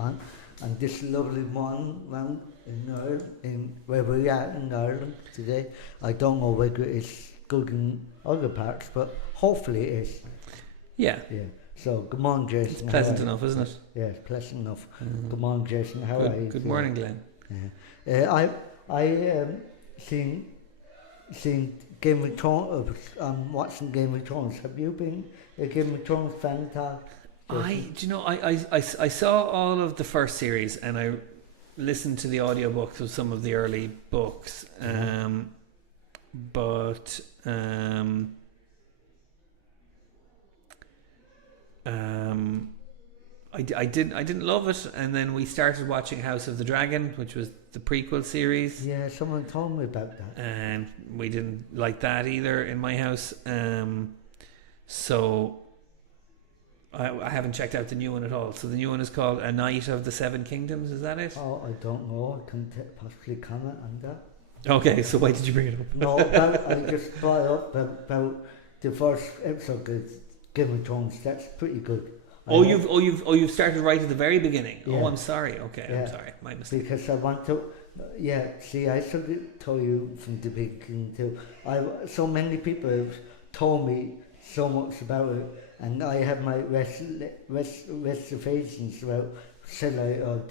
on this lovely morning round in Ireland, in where we are in Ireland today. I don't know whether it's good in other parts, but hopefully it is. Yeah. Yeah. So, good morning, Jason. It's pleasant enough, isn't it? Yeah, it's pleasant enough. Good morning, Jason. How are you? Good morning, Glen. I seen Game of Thrones. I'm watching Game of Thrones. Have you been a Game of Thrones fan at all? I saw all of the first series and I listened to the audiobooks of some of the early books. But I didn't love it, and then we started watching House of the Dragon, which was the prequel series. Yeah, someone told me about that. And we didn't like that either in my house. So I haven't checked out the new one at all. So the new one is called A Night of the Seven Kingdoms. Is that it? Oh, I don't know. I can't possibly comment on that. Okay, so why did you bring it up? No, I just brought up about the first episode of Game of Thrones. That's pretty good. You've started right at the very beginning. Yeah. Oh, I'm sorry. Okay, Yeah. I'm sorry. My mistake. Because I want to. Yeah, see, I should have told you from the beginning too. So many people have told me so much about it, and I have my reservations about should I or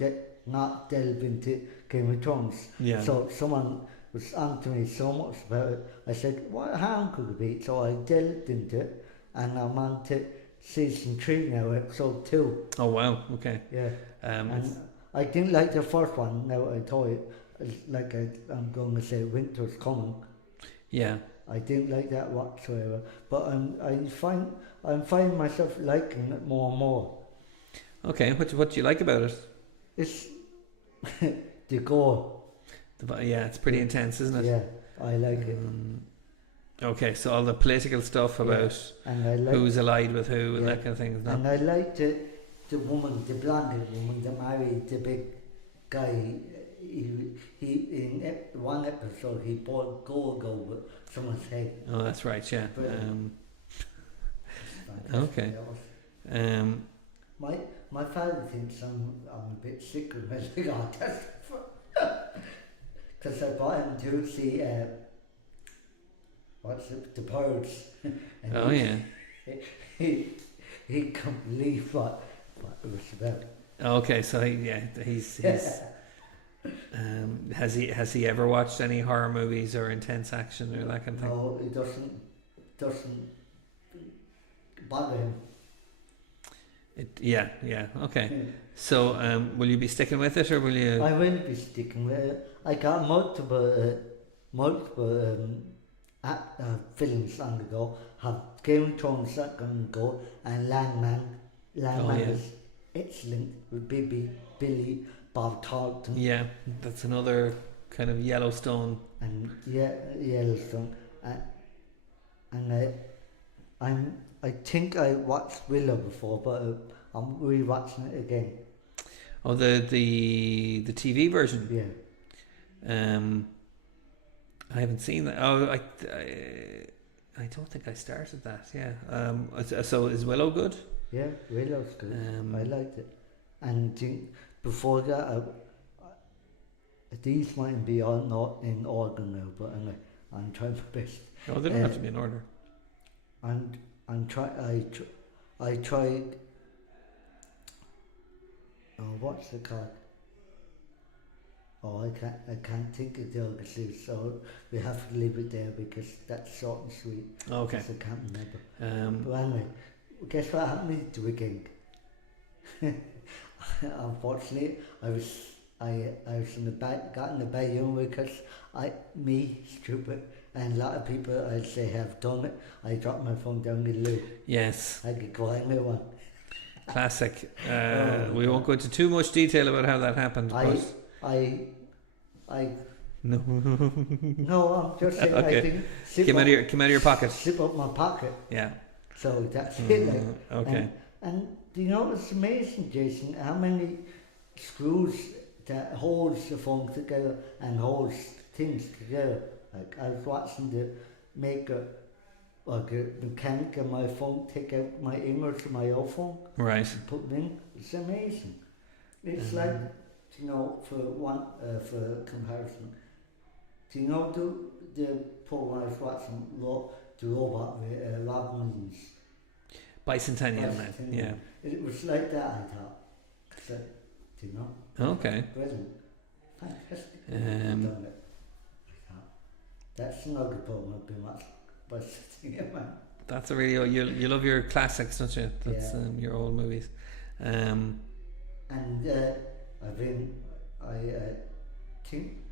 not delve into Game of Thrones. Yeah. So someone was on to me so much about it. I said, what harm could it be? So I delved into it, and I'm on to season 3 now, episode 2. Oh wow. Okay. Yeah. And I didn't like the first one. Now I told you, like I'm going to say, winter's coming. Yeah. I didn't like that whatsoever. But I'm finding myself liking it more and more. Okay. What do you like about it? It's the gore. Yeah, it's pretty intense, isn't it? Yeah, I like it. Okay, so all the political stuff about who's allied with who and that kind of thing. And I liked the woman, the blonde woman that married the big guy. He in one episode he bought gold over someone's head. Oh, that's right. Yeah. Okay. My father thinks I'm a bit sick of mental autism because I bought him to see the birds. Oh yeah. He can't believe what it was about. Okay, so he's has he ever watched any horror movies or intense action or that kind of thing? No, it doesn't bother him. Yeah, okay. So will you be sticking with it or will you? I will be sticking with it. I got multiple films on the go. Have Game of Thrones that can go, and Landman. Landman is excellent with Billy Bob Thornton. Yeah, that's another kind of Yellowstone. And Yellowstone. I think I watched Willow before, but I'm rewatching it again. Oh, the TV version. Yeah. I haven't seen that. Oh, I don't think I started that. Yeah. So is Willow good? Yeah, Willow's good. I liked it. And before that, these might be all not in order now, but anyway, I'm trying my best. Oh, they don't have to be in order. And I tried. Oh, what's it called? Oh, I can't think of the other two, so we have to leave it there because that's short and sweet. Okay. I can't remember. But anyway, guess what happened to the weekend? Unfortunately, I was in the got in the bathroom because stupid, and a lot of people I'd say have done it. I dropped my phone down the loo. Yes. I could go in one. Classic. We won't go into too much detail about how that happened. No, I'm just saying. Okay. I think came out of your pocket. Zip up my pocket. Yeah. So that's it. Like, okay. And do you know it's amazing, Jason, how many screws that holds the phone together and holds things together. Like I was watching the mechanic of my phone take out my image of my old phone. Right. And put it in. It's amazing. It's like, you know, for comparison, do you know the program I was watching, the robot with Rob Williams? Bicentennial Man. Yeah. It was like that, I thought. So, do you know? Okay. Brilliant. Fantastic. Um, That's another program I've been watching. Bicentennial Man. That's a really you love your classics, don't you? That's Yeah. your old movies. And I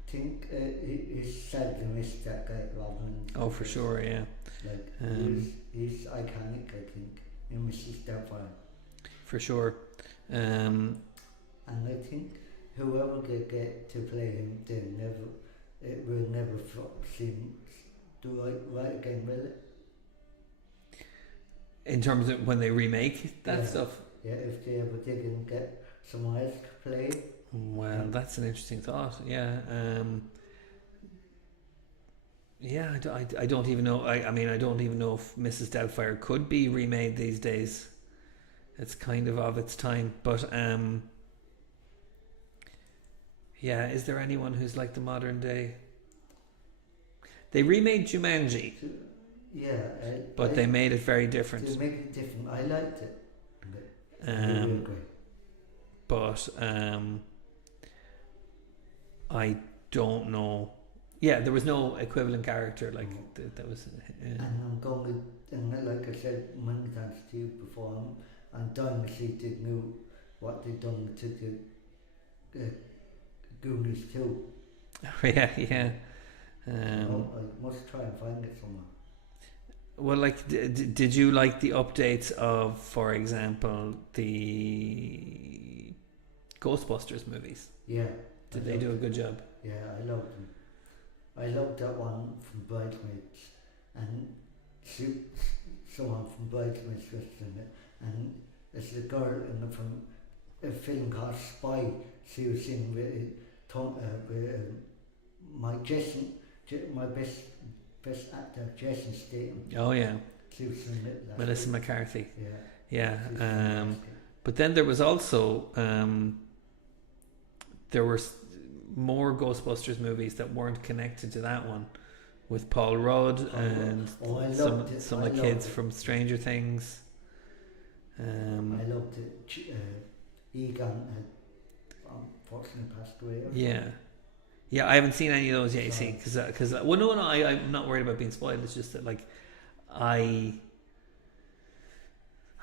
think he's sad to miss that guy, Robin. Oh, for sure, yeah. Like, he's iconic, I think, in Mrs. Doubtfire. For sure. And I think whoever could get to play him, it will never seem do right again, will it? In terms of when they remake that stuff? Yeah, if they ever didn't get someone else to play. Well, that's an interesting thought. Yeah. I don't even know. I mean, I don't even know if Mrs. Doubtfire could be remade these days. It's kind of its time. But is there anyone who's like the modern day? They remade Jumanji. Yeah, but they made it very different. They made it different. I liked it. But I don't know. Yeah, there was no equivalent character like that was. And I'm going to, and like I said many times to you before, I'm dying to see they knew what they'd done to the Goonies too. Yeah. I must try and find it somewhere. Well, like, did you like the updates of, for example, the Ghostbusters movies? Yeah. Did they do a good job? Yeah, I loved them. I loved that one from Bridesmaids, and someone from Bridesmaids was in it, and it's the girl from a film called Spy. She was in with my best actor, Jason Statham. Oh yeah. She was in it. Melissa McCarthy. Yeah. Yeah. But then there was also there were more Ghostbusters movies that weren't connected to that one, with Paul Rudd and some of the kids from Stranger Things. I loved it. Egon had unfortunately passed away. Yeah, I haven't seen any of those yet. You see, because I'm not worried about being spoiled. It's just that I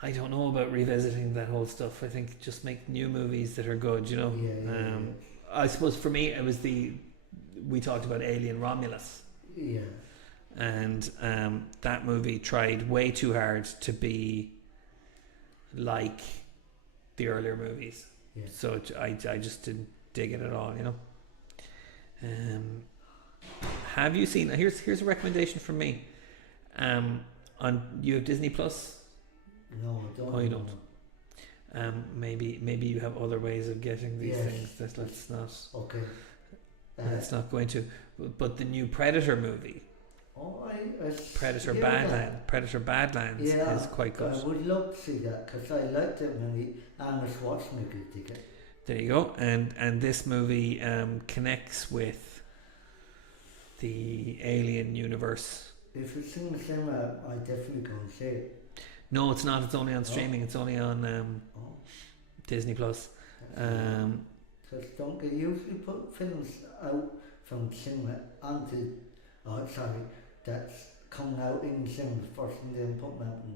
don't know about revisiting that whole stuff. I think just make new movies that are good. You know. Yeah. I suppose for me it was we talked about Alien Romulus. Yeah. And that movie tried way too hard to be like the earlier movies. Yeah. So I just didn't dig it at all, you know. Have you seen? Here's a recommendation from me. You have Disney Plus? No, I don't. Oh, you don't. Maybe you have other ways of getting these things. Let's not. Okay. Let's not go into. But the new Predator movie. Oh, Predator Badlands is quite good. I would love to see that because I liked it when Arnold Schwarzenegger did it. There you go, and this movie connects with the Alien universe. If it's in the cinema, I definitely go and see it. No, it's not. It's only on streaming. It's only on Disney Plus. Because don't they usually put films out from cinema onto, that's coming out in cinema first and then put them out in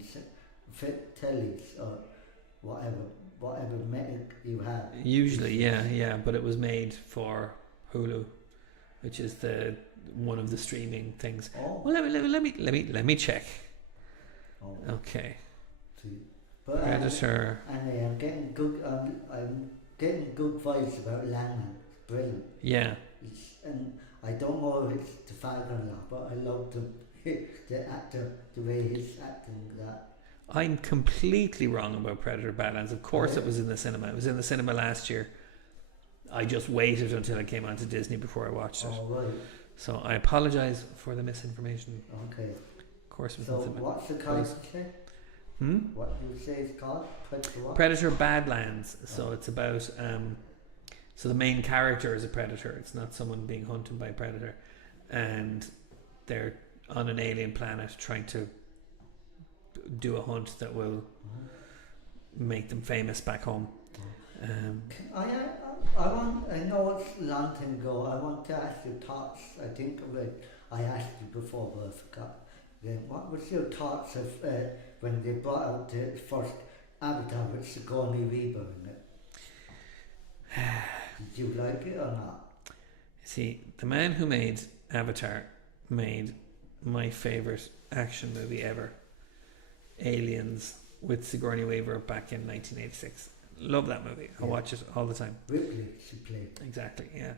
fit tellies or whatever method you have. Usually, yeah, but it was made for Hulu, which is one of the streaming things. Oh. Well, let me check. Oh. Okay. But Predator. I'm getting good. I'm getting good vibes about Lanman. Brilliant. Yeah. And I don't know if it's the father or not, but I love the actor, the way he's acting that. I'm completely wrong about Predator Badlands. Of course, it was in the cinema. It was in the cinema last year. I just waited until it came onto Disney before I watched it. Oh, right. So I apologise for the misinformation. Okay. Of course, it was so in cinema. what's the cast? What do you say it's called? Predator what? Predator Badlands. So it's about so the main character is a predator. It's not someone being hunted by a predator, and they're on an alien planet trying to do a hunt that will make them famous back home. I know it's a long time ago. I want to ask your thoughts. I think of it. I asked you before, but I forgot. What was your thoughts of when they brought out the first Avatar with Sigourney Weaver in it? Did you like it or not? See, the man who made Avatar made my favourite action movie ever, Aliens, with Sigourney Weaver back in 1986. Love that movie. I watch it all the time. Ripley, she played. Exactly, yeah.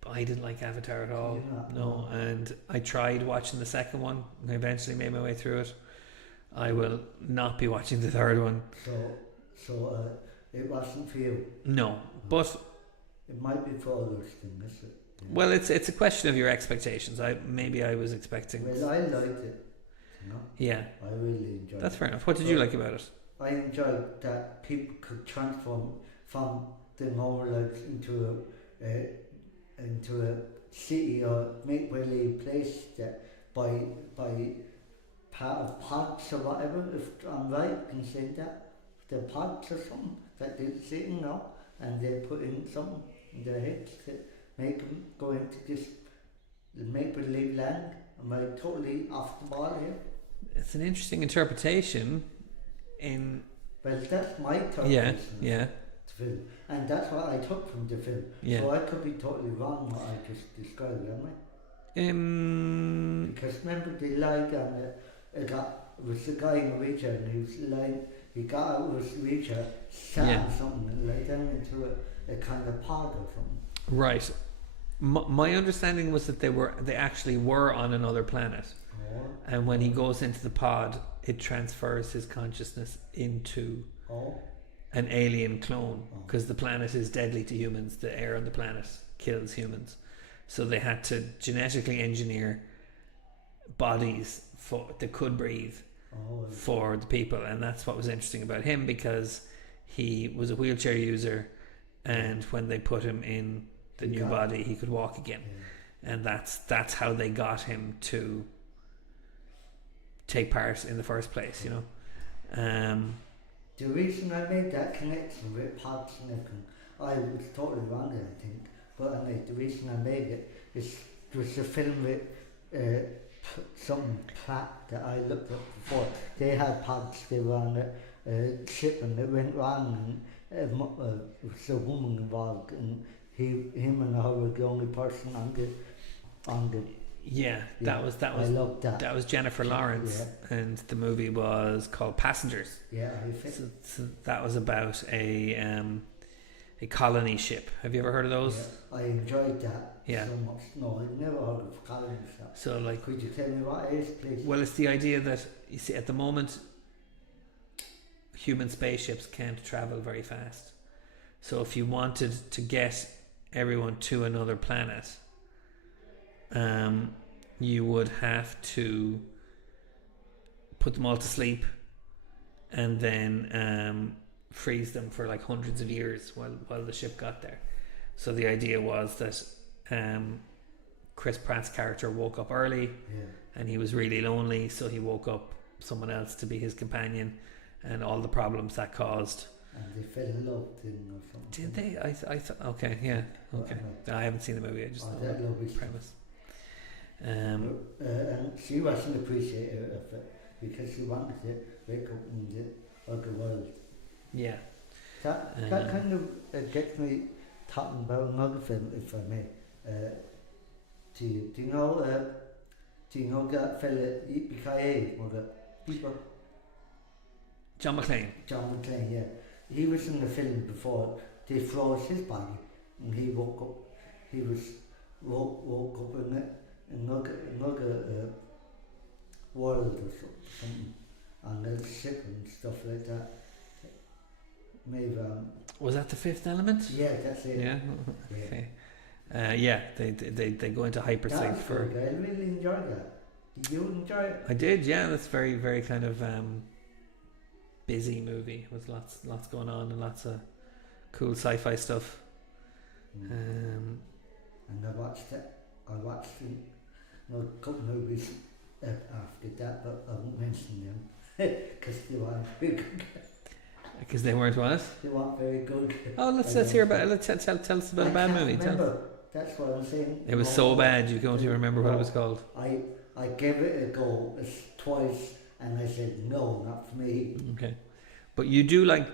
But I didn't like Avatar at all. No, and I tried watching the second one. I eventually made my way through it. I will not be watching the third one. So it wasn't for you? No, but it might be for others, then, is it? Yeah. Well, it's a question of your expectations. I was expecting. Well, I liked it. You know? Yeah, I really enjoyed it. That's fair enough. What did you like about it? I enjoyed that people could transform from the normal lives into a city or make believe place that by part of pods or whatever. If I'm right in saying that, the pods or something that they're sitting now, and they put in something in their heads to make them go into this make believe land. Am I totally off the ball here? It's an interesting interpretation. Well, that's my interpretation. Yeah. The film, and that's what I took from the film. Yeah. So I could be totally wrong what I just described, am I? Because remember they lied and it was the guy in a wheelchair and he was lying. He got out of his wheelchair, sat on something and lay down into a kind of pod or something. Right. My understanding was that they actually were on another planet. And when he goes into the pod, it transfers his consciousness into an alien clone, because the planet is deadly to humans. The air on the planet kills humans, so they had to genetically engineer bodies that could breathe for the people. And that's what was interesting about him, because he was a wheelchair user, and when they put him in the new body, he could walk again. And that's how they got him to take part in the first place, you know. The reason I made that connection with pods and everything, I was totally wrong there, I think, but the reason I made it is there was a film with some Pratt that I looked up before. They had pods, they were on a ship and it went wrong, and it was a woman involved, and him and her were the only person on the that was I loved that. That was Jennifer Lawrence, and the movie was called Passengers. Yeah, so that was about a colony ship. Have you ever heard of those? Yeah, I enjoyed that so much. No, I've never heard of colony ship. So, like, could you tell me what it is, please? Well, it's the idea that, you see, at the moment, human spaceships can't travel very fast. So if you wanted to get everyone to another planet, you would have to put them all to sleep and then freeze them for like hundreds of years while the ship got there. So the idea was that Chris Pratt's character woke up early and he was really lonely, so he woke up someone else to be his companion, and all the problems that caused. And they fell in love, didn't or something. Did they? I thought. Okay, yeah. Okay. I haven't seen the movie. I just know the premise. And she wasn't appreciative of it because she wanted to wake up in the other world. Yeah. That kind of gets me talking about another film, if I may. Do you know that fella Yippee-ki-yay, or the people? John McClane, yeah. He was in the film before they froze his body and he woke up. He was woke up in another world or something, and a ship and stuff like that. Maybe was that The Fifth Element? Yeah, that's it. Yeah. Okay. They go into hypersleep for. Good. I really enjoyed that. Did you enjoy it? I did, yeah. That's very, very kind of busy movie with lots going on and lots of cool sci-fi stuff. And I watched a couple movies after that, but I won't mention them because they weren't very good. Because they weren't what? They weren't very good. Oh, let's hear about it. Let's tell us about a bad movie. That's what I'm saying. It was so bad you don't even remember what it was called. I gave it a go twice and I said no, not for me. Okay, but you do like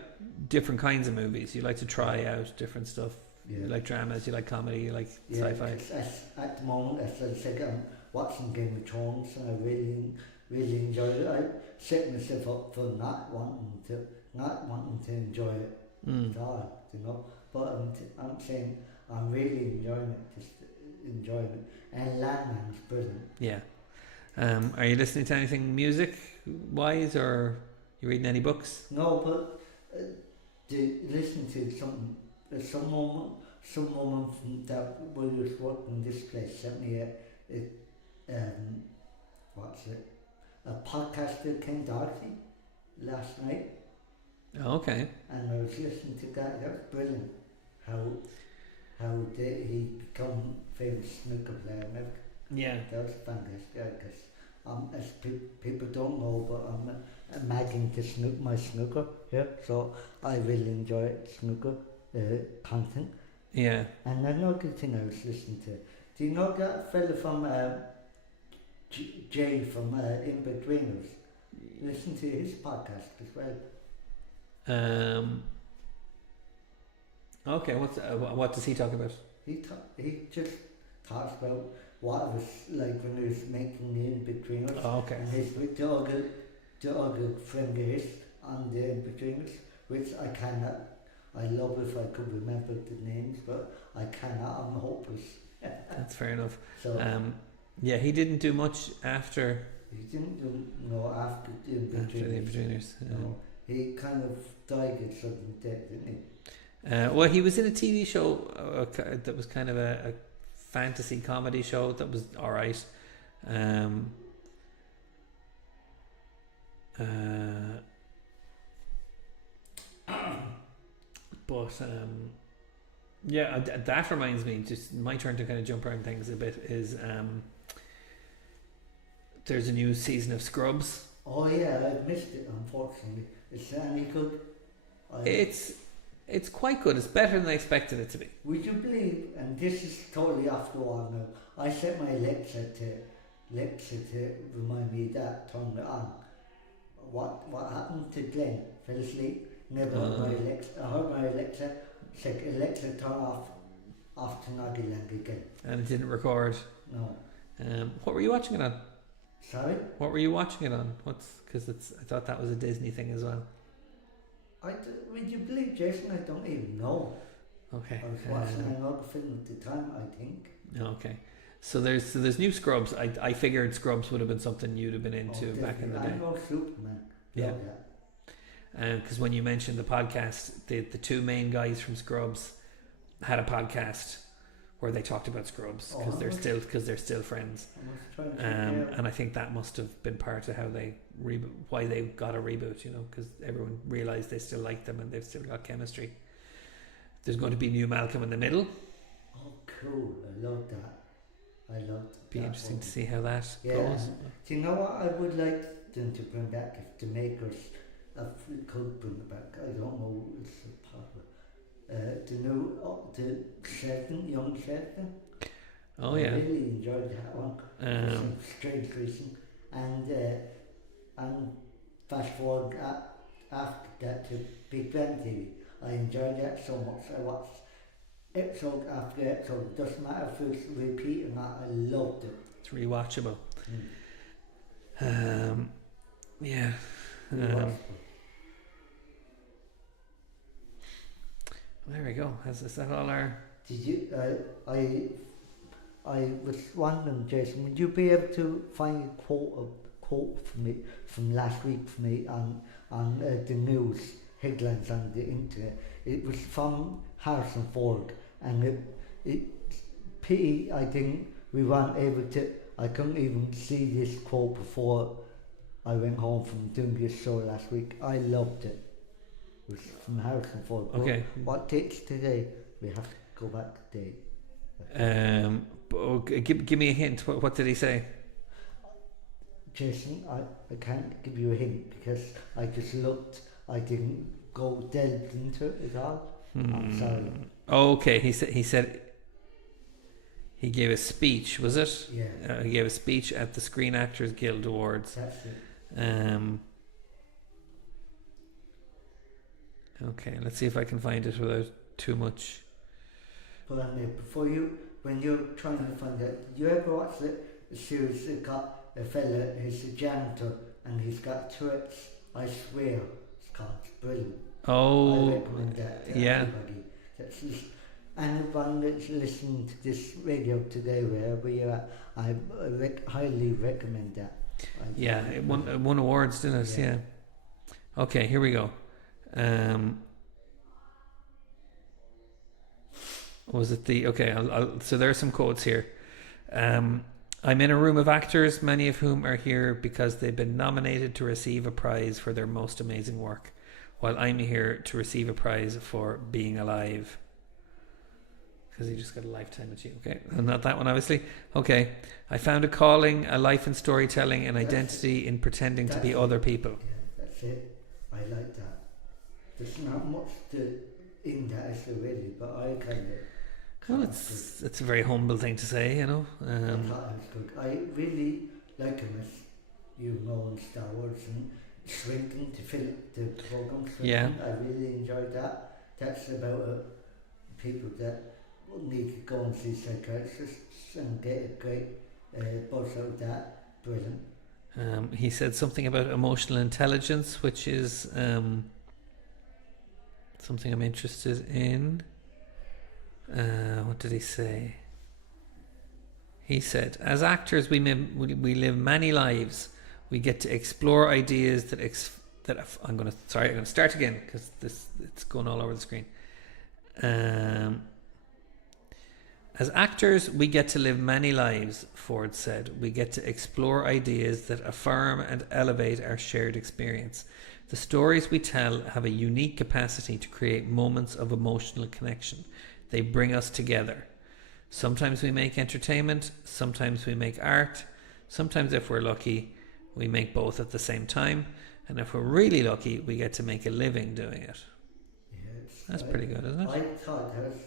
different kinds of movies. You like to try out different stuff. Yeah. You like dramas. You like comedy. You like sci-fi. At the moment, as I said, I'm watching Game of Thrones and I really enjoy it. I set myself up for not wanting to enjoy it at all, you know. But I'm saying I'm really enjoying it, just enjoying it. And Landman's brilliant. Yeah. Are you listening to anything music wise, or you reading any books? No, but listen to some woman from that when we was working this place sent me a podcast with Ken Doherty last night. Oh, okay. And I was listening to that. That was brilliant. How did he become famous snooker player in America? Yeah. That was fantastic. Because as people don't know, but I'm magging to my snooker. Yeah. So I really enjoy snooker content. Yeah. And another thing I was listening to. Do you know that fella from Jay from In Betweeners? Listen to his podcast as well. Okay. What does he talk about? He just talks about what it was like when he was making the In-Betweeners. Oh, okay. And his with the other friend of his on the In-Betweeners, which I love if I could remember the names, but I cannot, I'm hopeless. That's fair enough. So yeah, he didn't do much after. He didn't do after the In-Betweeners. After the In-Betweeners. No, he kind of died a sudden death, didn't he? Well, he was in a TV show that was kind of a fantasy comedy show that was alright. Yeah, that reminds me, just my turn to kind of jump around things a bit, is there's a new season of Scrubs. Oh yeah, I missed it unfortunately. Is that any good? It's quite good. It's better than I expected it to be. Would you believe, and this is totally off the wall now, I set my Alexa to remind me that, turn it on. What happened to Glen? Fell asleep, never heard my Alexa. I heard my Alexa, said Alexa turn off to Noggyland again. And it didn't record. No. What were you watching it on? Sorry? What were you watching it on? Because I thought that was a Disney thing as well. Would you believe, Jason? I don't even know. Okay. I was watching another film at the time, I think. Okay. So there's new Scrubs. I figured Scrubs would have been something you'd have been into back in the day. I know Superman. Yeah. Because when you mentioned the podcast, the two main guys from Scrubs had a podcast where they talked about Scrubs because they're still friends. And I think that must have been part of how they why they got a reboot, you know, because everyone realised they still liked them and they've still got chemistry. There's going to be new Malcolm in the Middle. Oh, cool! I love that. Be interesting to see how that goes. Do you know what I would like them to bring back if the makers could bring it back? I don't know. It's popular. The Sheldon, young Sheldon. Oh I yeah. really enjoyed that one. For some strange reason. And fast forward after that to Big Bang TV. I enjoyed that so much. I watched episode after episode. It doesn't matter if it's repeat or not. I loved it. It's rewatchable. Yeah. There we go. Is that all our? Did you? I was wondering, Jason, would you be able to find a quote for me from last week for me on the news headlines on the internet? It was from Harrison Ford, and it pity I think we weren't able to. I couldn't even see this quote before I went home from doing this show last week. I loved it. It was from Harrison Ford. Okay. What date's today? We have to go back a day. Give me a hint. What did he say? Jason, I can't give you a hint because I just looked. I didn't go delved into it at all. I'm sorry. Okay, he said he gave a speech. Was it? Yeah. He gave a speech at the Screen Actors Guild Awards. That's it. Okay, let's see if I can find it without too much. But when you're trying to find out, you ever watch the series that got a fella who's a janitor and he's got Tourette's? I swear, it's brilliant. Oh, I recommend that to yeah. everybody. Anyone that's listening to this radio today, wherever you're at, I highly recommend that. Yeah, it won awards, didn't it? Yeah. Okay, here we go. Was it the... Okay, so there are some quotes here. I'm in a room of actors, many of whom are here because they've been nominated to receive a prize for their most amazing work, while I'm here to receive a prize for being alive. Because he just got a lifetime achievement. Okay, and not that one, obviously. Okay, I found a calling, a life in storytelling, an identity in pretending to be other people. Yeah, that's it. I like that. There's not much in that, is there really? But I kind of. Well, it's a very humble thing to say, you know. I thought it was good. I really like him as you know in Star Wars and shrinking to fill the program. Yeah. I really enjoyed that. That's about people that need to go and see psychiatrists and get a great buzz out of that. Brilliant. He said something about emotional intelligence, which is something I'm interested in. What did he say? He said, as actors, we live many lives. We get to explore ideas I'm going to start again because it's going all over the screen. As actors, we get to live many lives, Ford said. We get to explore ideas that affirm and elevate our shared experience. The stories we tell have a unique capacity to create moments of emotional connection. They bring us together. Sometimes we make entertainment, sometimes we make art, sometimes if we're lucky, we make both at the same time, and if we're really lucky, we get to make a living doing it. Yes, That's pretty good, isn't it? I thought that was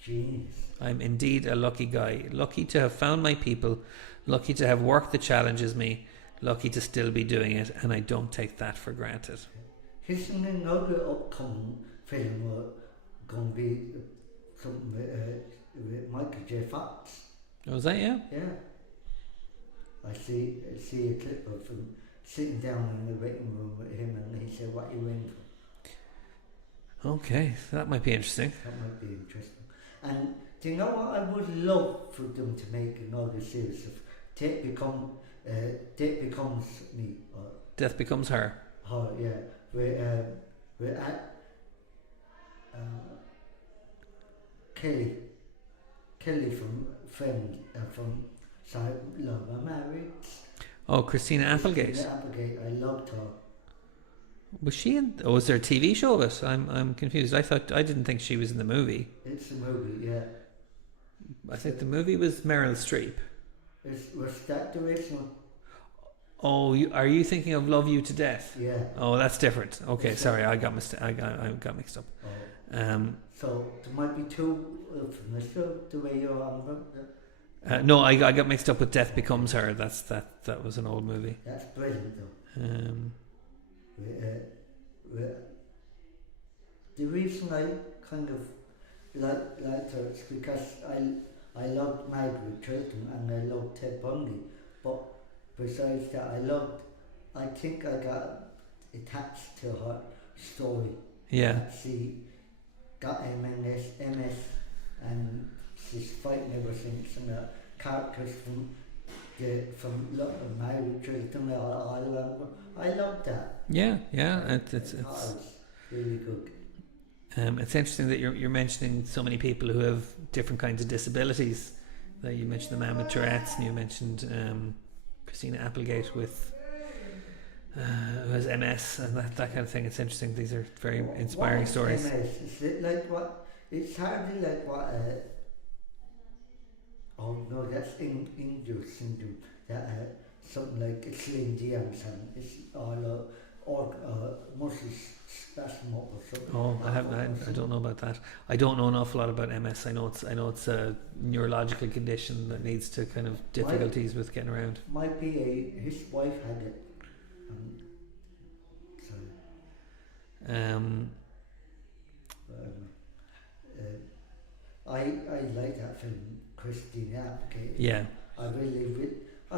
genius. I'm indeed a lucky guy, lucky to have found my people, lucky to have work that challenges me, lucky to still be doing it, and I don't take that for granted. Here's another upcoming film going to be something with Michael J. Fox. Oh, was that, yeah? Yeah. I see a clip of him sitting down in the waiting room with him and he said, what are you in for? Okay, that might be interesting. That might be interesting. And do you know what I would love for them to make another series of Death Becomes Me? Or Death Becomes Her. Her, yeah. We're at Kelly from Friends, from Love and Married. Oh, Christina Applegate. Christina Applegate, I loved her. Was she in? Oh, was there a TV show of it? I'm confused. I didn't think she was in the movie. It's a movie, yeah. I think the movie was Meryl Streep. Was that the original? Oh, are you thinking of Love You to Death? Yeah. Oh, that's different. Okay, sorry, I got mixed up. Oh. So there might be two from the show, the way you're on. No, I got mixed up with Death Becomes Her. That was an old movie. That's brilliant, though. The reason I kind of liked her is because I loved Margaret Chilton and I loved Ted Bundy, but besides that, I think I got attached to her story. Yeah. She got MS, and she's fighting ever since, and the characters from Margaret Chilton all around. I loved that. Yeah. It's really good. It's interesting that you're mentioning so many people who have different kinds of disabilities You mentioned the man with Tourette's, and you mentioned Christina Applegate with who has MS and that kind of thing. It's interesting. These are very inspiring What is stories. MS? Is it like what? It's hardly like what. Oh no, that's English syndrome. That something like a Celine Dion song. It's all muscles spasm up or something. Oh, I don't know about that. I don't know an awful lot about MS. I know it's a neurological condition that leads to kind of difficulties with getting around. My PA, his wife had it. I like that film, Christina Applegate. Yeah. I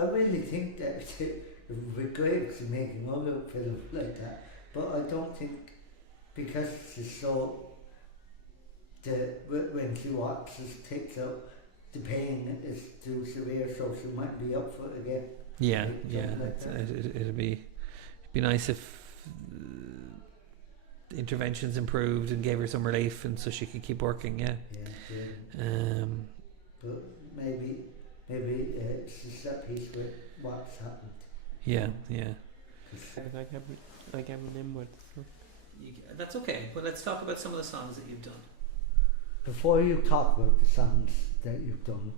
really think that it would be great to make another film like that. But I don't think, because it's so, when she watches takes out, the pain is too severe, so she might be up for it again. Yeah, Like it'd be nice if the interventions improved and gave her some relief, and so she could keep working. Yeah. But maybe it's just at peace with what's happened. Yeah. I can't remember. So. That's okay. But let's talk about some of the songs that you've done. Before you talk about the songs that you've done,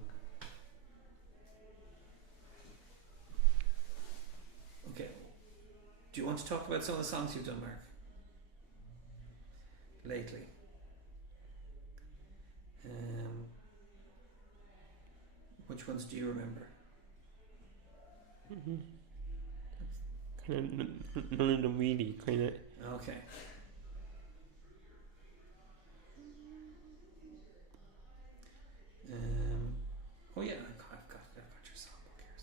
okay. Do you want to talk about some of the songs you've done, Mark? Lately. Which ones do you remember? Kind of none of them really. Kind of. Okay. Oh yeah, I've got your songbook here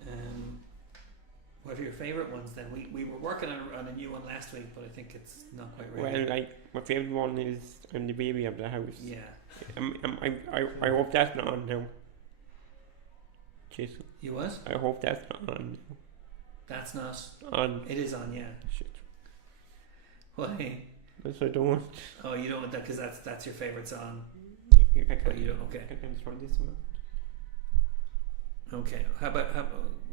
somewhere. What are your favourite ones then? We were working on a new one last week, but I think it's not quite ready. Well, like my favourite one is "I'm the Baby of the House." Yeah. I hope that's not on now. Jason. You what? I hope that's not on now. That's not on. It is on, yeah. Shit. Why? That's what I don't want. Oh, you don't want that because that's your favourite song. I But you don't. Okay. I can throw this one. Okay. How about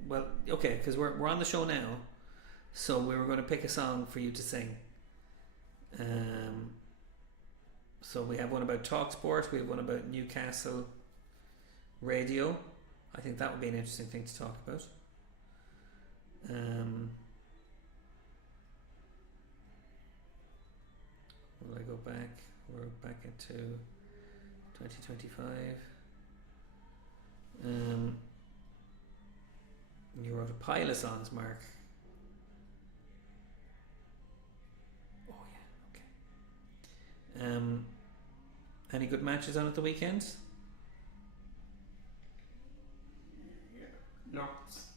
well, okay, because we're on the show now, so we were going to pick a song for you to sing. So we have one about Talksport. We have one about Newcastle radio. I think that would be an interesting thing to talk about. Will I go back? We're back into 2025. You wrote a pile of songs, Mark. Oh yeah, okay. Any good matches on at the weekend? Lots.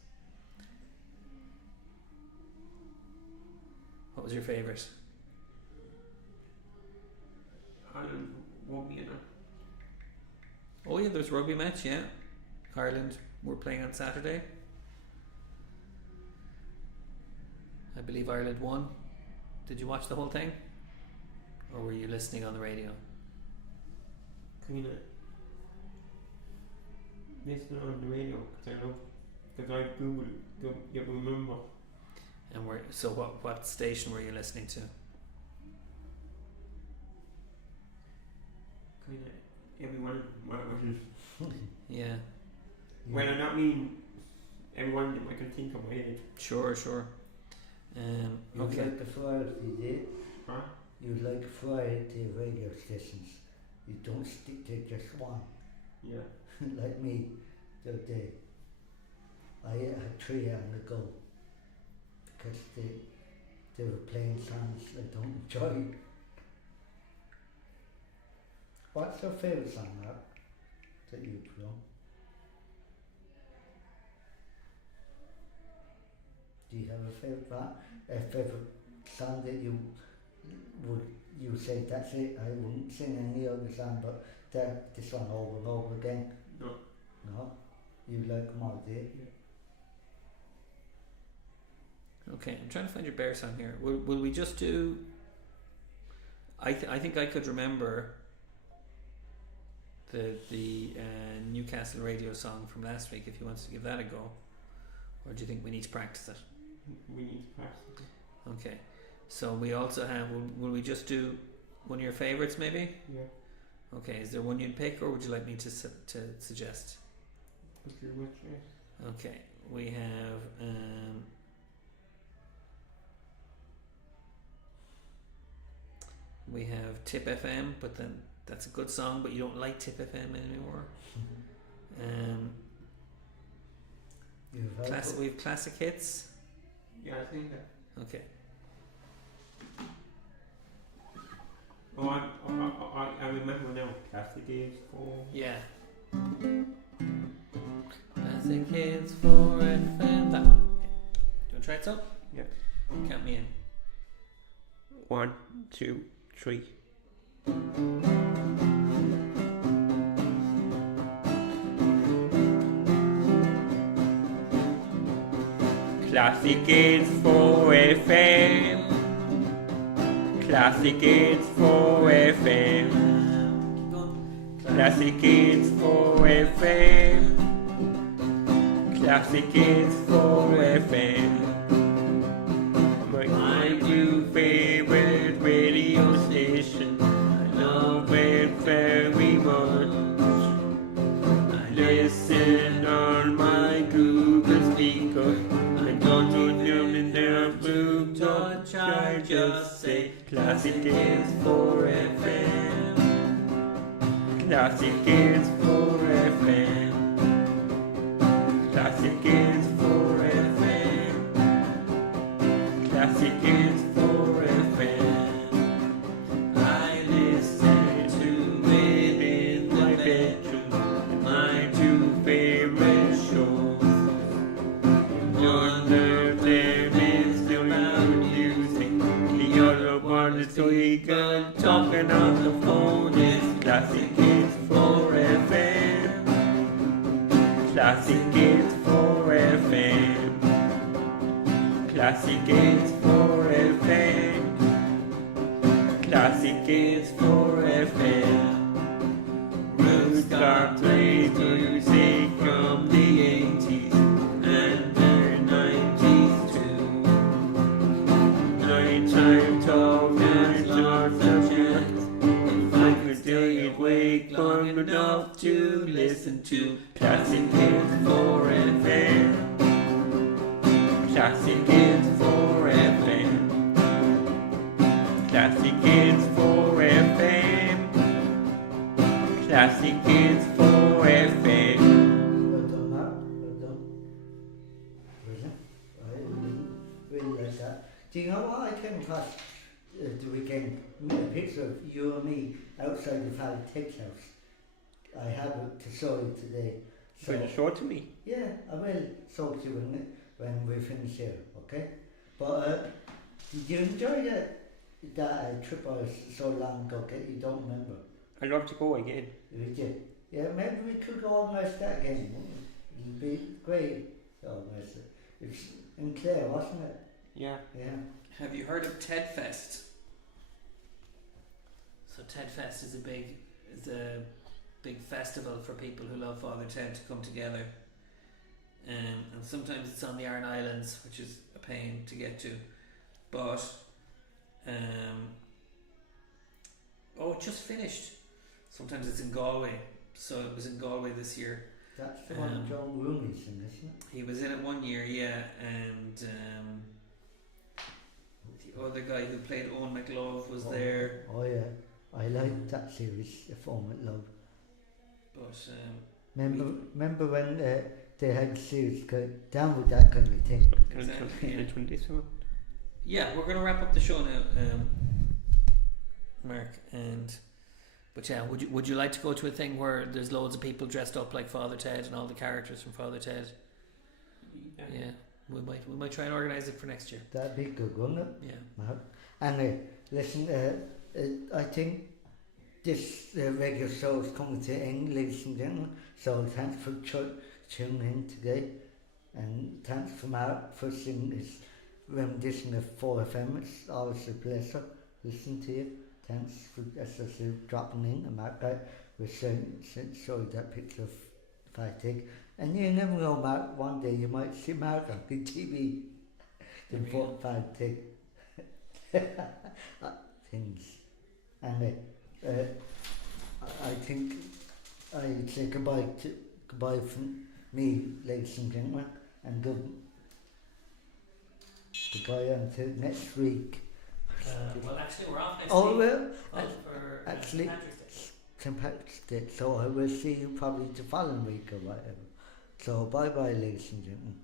What was your favourite? Ireland won't be in it. Oh yeah, there's a rugby match, yeah. Ireland were playing on Saturday. I believe Ireland won. Did you watch the whole thing? Or were you listening on the radio? Kind of listen on the radio because I Google you remember. And so what station were you listening to? Kind of everyone. Yeah. Well, I don't mean everyone that I can think of my head. Sure. You Okay. like the variety, did? Huh? You like variety of radio stations. You don't stick to just one. Yeah. Like me the other day. I had 3 on the go because they were playing songs I don't enjoy. What's your favourite song, Mark, that you've done? Do you have a favourite song that you say that's it? I wouldn't sing any other song, but this one over and over again. No. No, you like them all, do you? Okay, I'm trying to find your bear song here. Will we just do? I think I could remember the Newcastle radio song from last week, if he wants to give that a go, or do you think we need to practice it? We need to practice it. Okay, so we also have. Will we just do one of your favourites, maybe? Yeah. Okay, is there one you'd pick, or would you like me to suggest? If you're with it. Okay, we have. We have Tip FM, but then that's a good song, but you don't like Tip FM anymore. We have classic hits. Yeah, I think that. Okay. Oh, I remember now. Classic is for. Yeah. Classic hits for FM. That one. Okay. Do you want to try it out? Yeah. Count me in. 1, 2, 3. Classic hits for FM. Classic hits for FM. Classic hits for FM. Classic hits for FM. My new favorite radio station. I love it very much. I listen on my Google speaker. I don't even in their blue touch. I just say classic hits for FM. Classic hits for FM. Classic hits for FM. Classic hits for FM. I listen to it in my bedroom. My 2 favorite shows. One of them is the loud music. The other one is so eager talking on the phone. It's classic hits for FM. Classic hits for FM. Classic hits for FM. Classic hits for FM. Rooster plays music from the 80s and the 90s too. Nighttime talk and lots of chats. If I could stay awake long enough to listen to classic hits for FM. Classic hits for FM. Classic hits for FM. Classic hits for FM. Well done, Mark. Well done. Brilliant. I really like that. Do you know what I came across the weekend? A picture of you and me outside the Father Ted's house. I have it to show you today. Will you show it to me? Yeah, I will show it to you when we finish here, okay? But did you enjoy that trip I was so long ago? Okay? You don't remember? I'd love to go again. Did you? Yeah, maybe we could organise that again. It'd be great to organise it. It's in Clare, wasn't it? Yeah. Yeah. Have you heard of Ted Fest? So Ted Fest is a big festival for people who love Father Ted to come together. And sometimes it's on the Aran Islands, which is a pain to get to. But it just finished. Sometimes it's in Galway. So it was in Galway this year. That's the one John Rooney's in, isn't it? He was in it one year, yeah, and the other guy who played Owen McLove was there. Oh yeah, I liked that series, The Form at Love. But remember when they had series down with that kind of thing? Exactly. Yeah, we're going to wrap up the show now, Mark. But yeah, would you like to go to a thing where there's loads of people dressed up like Father Ted and all the characters from Father Ted? Yeah, we might try and organise it for next year. That'd be good, wouldn't it? Yeah. And listen, I think this radio show is coming to end, ladies and gentlemen. So thanks for tuning in today, and thanks for Mark for singing this rendition of 4FM. It's always a pleasure listening to you. Thanks for, as I said, dropping in, and Mark, I was showing that picture of Fat Pig. And you never know, Mark, one day you might see Mark on the TV, the Fat Pig. Things. And I think I'd say goodbye from me, ladies and gentlemen, and goodbye until next week. Well, actually, we're off next Oh, week. well, For actually, St. Patrick's Day. St. Patrick's Day, so I will see you probably the following week or whatever. So bye bye, ladies and gentlemen.